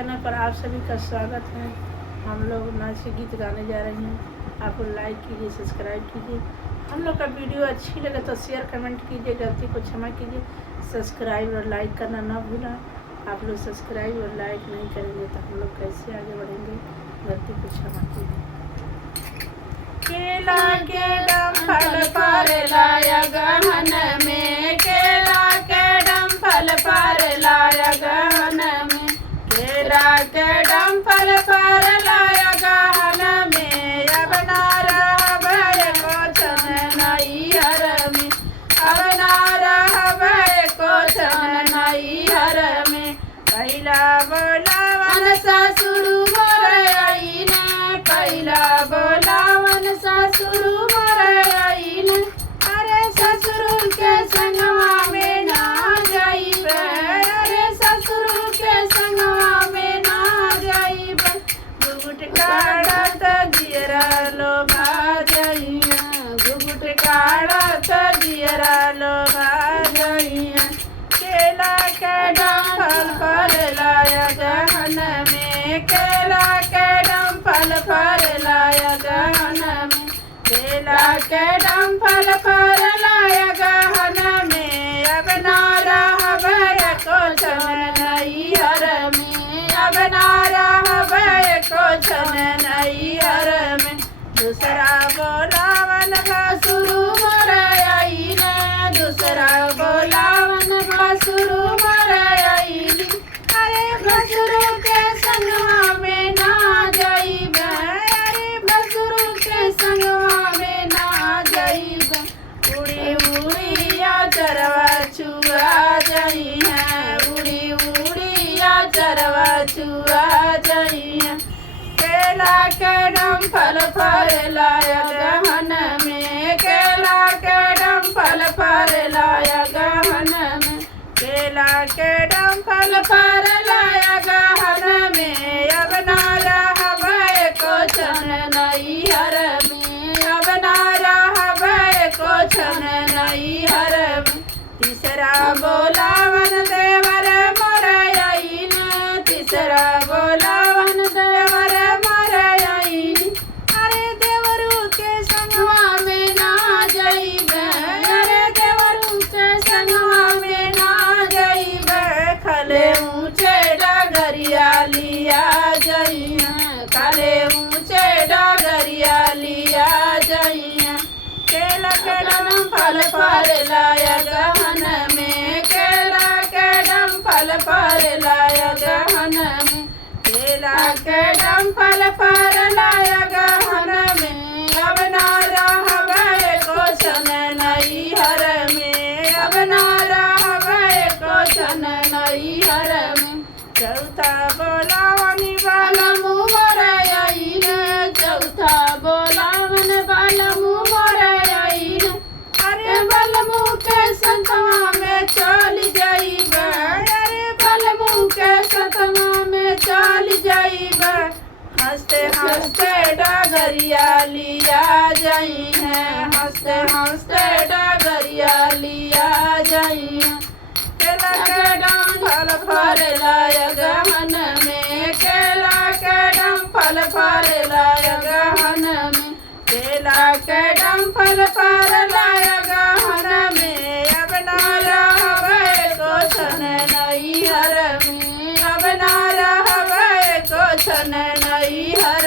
Channel पर आप सभी का स्वागत है। हम लोग नाच के गीत गाने जा रहे हैं। आप लोग लाइक कीजिए, सब्सक्राइब कीजिए। हम लोग का वीडियो अच्छी लगे तो शेयर कमेंट कीजिए, गलती को क्षमा कीजिए। सब्सक्राइब और लाइक करना ना भूलना। आप लोग सब्सक्राइब और लाइक नहीं करेंगे तो हम लोग कैसे आगे बढ़ेंगे, गलती को क्षमा कीजिए। केला के डंफल पर लाया गहन में, केला के डंफल पर लाया गहन में, केला के डंफल पर लाया गहन में। अब ना रहबै कोछन नैहर में, अब ना रहबै कोछन नैहर में। पहिला बोलावन ससुर मोर आईने, पहिला बोलावन ससुर मोर आईने। अरे ससुर के संगवा में ना जाइबे, अरे ससुर के संगवा में ना जाइबे। घुघुट काढ़त जियरा लोभा जाइया, घुघुट काढ़त जियरा लोभा जाइया। केला के डंफल पर लाया गहन में, केला के डंफल पर लाया गहन में, केला के डंफल पर लाया गहन में। अब ना रहबै कोछन नैहर में, अब ना रहबै कोछन नैहर में। दूसरा बोलावन भसुर मोर आईने, दूसरा बोलावन भसुर मोर आईने। अरे भसुर के संगवा में ना जाइबे, अरे भसुर के संगवा में ना जाइबे। उड़ी उड़ी चरवा छुआ जाइए, उड़ी उड़ी चरवा छुआ जाइए। केला के डंफल पर लाया गहन में, केला के डंफल पर लाया गहन में, केला के डंफल पर लाया गहन में। अब ना रहबै कोछन नैहर में, अब ना रहबै कोछन नैहर में। तीसरा बोलावन देवर मोर आईने, तीसरा बोलावन देवर मोर आईने। अरे देवरू के संगवा में ना जाइबे, अरे देवरू के संगवा में ना जाइबे। खले ऊँचे डगरिया लिया जाइया, खले ऊँचे डगरिया लिया जाइया। केला के डंफल पर लाया गहन में, केला के डंफल पर लाया गहन में, केला के डंफल पर लाया गहन में। अब ना रहबै कोछन नैहर में, अब ना रहबै कोछन नैहर में। चौथा बोलावन बालम मोर आईने, चौथा बोलावन बालम मोर आईने। अरे बलमू के संतवा में चल जाइबे, अरे बलमू के संतवा में चल जाइबे। हंसते हंसते डगरिया लिया जाइए, हंसते हंसते डगरिया लिया जाइए। केला के डंफल पर लाया गहन में, केला के डंफल पर लाया गहन में, केला के डंफल पर लाया गहन में। अब ना रहबै कोछन नैहर में, अब ना रहबै कोछन नैहर